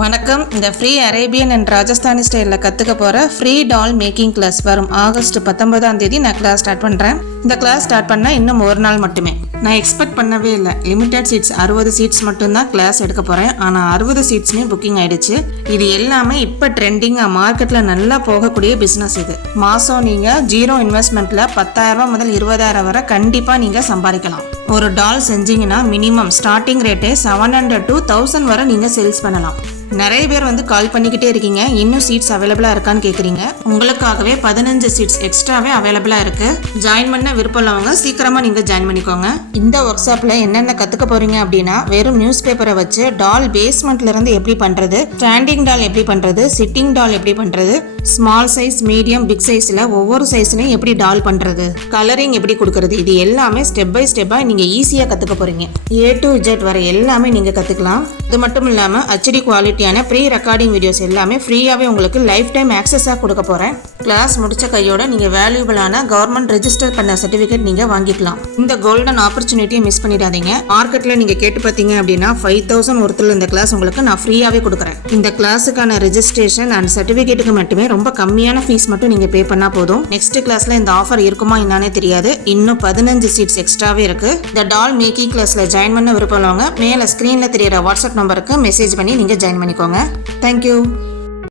வணக்கம். இந்த free Arabian and Rajasthani ஸ்டைலில் கற்றுக்க போகிற ஃப்ரீ டால் மேக்கிங் கிளாஸ் வரும் ஆகஸ்ட் 19ஆம் தேதி நான் கிளாஸ் ஸ்டார்ட் பண்ணுறேன். இந்த கிளாஸ் ஸ்டார்ட் பண்ணால் இன்னும் ஒரு நாள் மட்டுமே. நான் எக்ஸ்பெக்ட் பண்ணவே இல்லை. லிமிட்டட் சீட்ஸ் 60 சீட்ஸ் மட்டும்தான் கிளாஸ் எடுக்க போகிறேன். ஆனால் 60 சீட்ஸ்மே புக்கிங் ஆயிடுச்சு. இது எல்லாமே இப்போ ட்ரெண்டிங்காக மார்க்கெட்டில் நல்லா போகக்கூடிய பிஸ்னஸ் இது. மாதம் நீங்கள் 0 இன்வெஸ்ட்மெண்ட்டில் 10,000 முதல் 20,000 வரை கண்டிப்பாக நீங்கள் சம்பாதிக்கலாம். ஒரு டால் செஞ்சீங்கன்னா மினிமம் ஸ்டார்டிங் ரேட்டே 700 to 1000 வரை நீங்கள் சேல்ஸ் பண்ணலாம். நிறைய பேர் கால் பண்ணிக்கிட்டே இருக்கீங்க, இன்னும் சீட்ஸ் அவைலபிளாக இருக்கான்னு கேட்குறீங்க. உங்களுக்காகவே 15 சீட்ஸ் எக்ஸ்ட்ராவே அவைலபிளாக இருக்குது. ஜாயின் பண்ண விருப்பம் உள்ளவங்க சீக்கிரமாக நீங்கள் ஜாயின் பண்ணிக்கோங்க. இந்த ஒர்க் ஷாப்பில் என்னென்ன கற்றுக்க போகிறீங்க அப்படின்னா, வெறும் நியூஸ் பேப்பரை வச்சு டால் பேஸ்மெண்ட்லேருந்து எப்படி பண்ணுறது, ஸ்டாண்டிங் டால் எப்படி பண்ணுறது, சிட்டிங் டால் எப்படி பண்ணுறது, ஸ்மால் சைஸ், மீடியம், பிக் சைஸில் ஒவ்வொரு சைஸ்லையும் எப்படி டால் பண்ணுறது, கலரிங் எப்படி கொடுக்கறது, இது எல்லாமே ஸ்டெப் பை ஸ்டெப்பாக நீங்கள் ஈஸியாக கற்றுக்க போகிறீங்க. A to Z வரை எல்லாமே நீங்கள் கற்றுக்கலாம். அது மட்டும் இல்லாமல் HD குவாலிட்டியான ப்ரீ ரெக்கார்டிங் வீடியோஸ் எல்லாமே ஃப்ரீயாகவே உங்களுக்கு லைஃப் டைம் ஆக்சஸாக கொடுக்க போகிறேன். கிளாஸ் முடிச்ச கையோட நீங்கள் வேல்யூபிளான கவர்மெண்ட் ரெஜிஸ்டர் பண்ண சர்டிஃபிகேட் நீங்கள் வாங்கிக்கலாம். இந்த கோல்டன் ஆப்பர்ச்சுனிட்டியை மிஸ் பண்ணிடாதீங்க. மார்க்கெட்டில் நீங்கள் கேட்டு பார்த்தீங்க அப்படின்னா 5,000 ஒருத்தர் இந்த கிளாஸ் உங்களுக்கு நான் ஃப்ரீயாகவே கொடுக்குறேன். இந்த கிளாஸுக்கான ரெஜிஸ்ட்ரேஷன் அண்ட் சர்டிஃபிகேட்டுக்கு மட்டுமே ரொம்ப கம்மியான ஃபீஸ் மட்டும் நீங்கள் பே பண்ணால் போதும். நெக்ஸ்ட் கிளாஸில் இந்த ஆஃபர் இருக்குமா என்னன்னே தெரியாது. இன்னும் 15 சீட்ஸ் எக்ஸ்ட்ராவே இருக்குது. இந்த டால் மேக்கிங் கிளாஸில் ஜாயின் பண்ண விருப்பம் உள்ளவங்க மேலே ஸ்க்ரீனில் தெரியிற வாட்ஸ்அப் நம்பருக்கு மெசேஜ் பண்ணி நீங்கள் ஜாயின் பண்ணிக்கோங்க. தேங்க்யூ.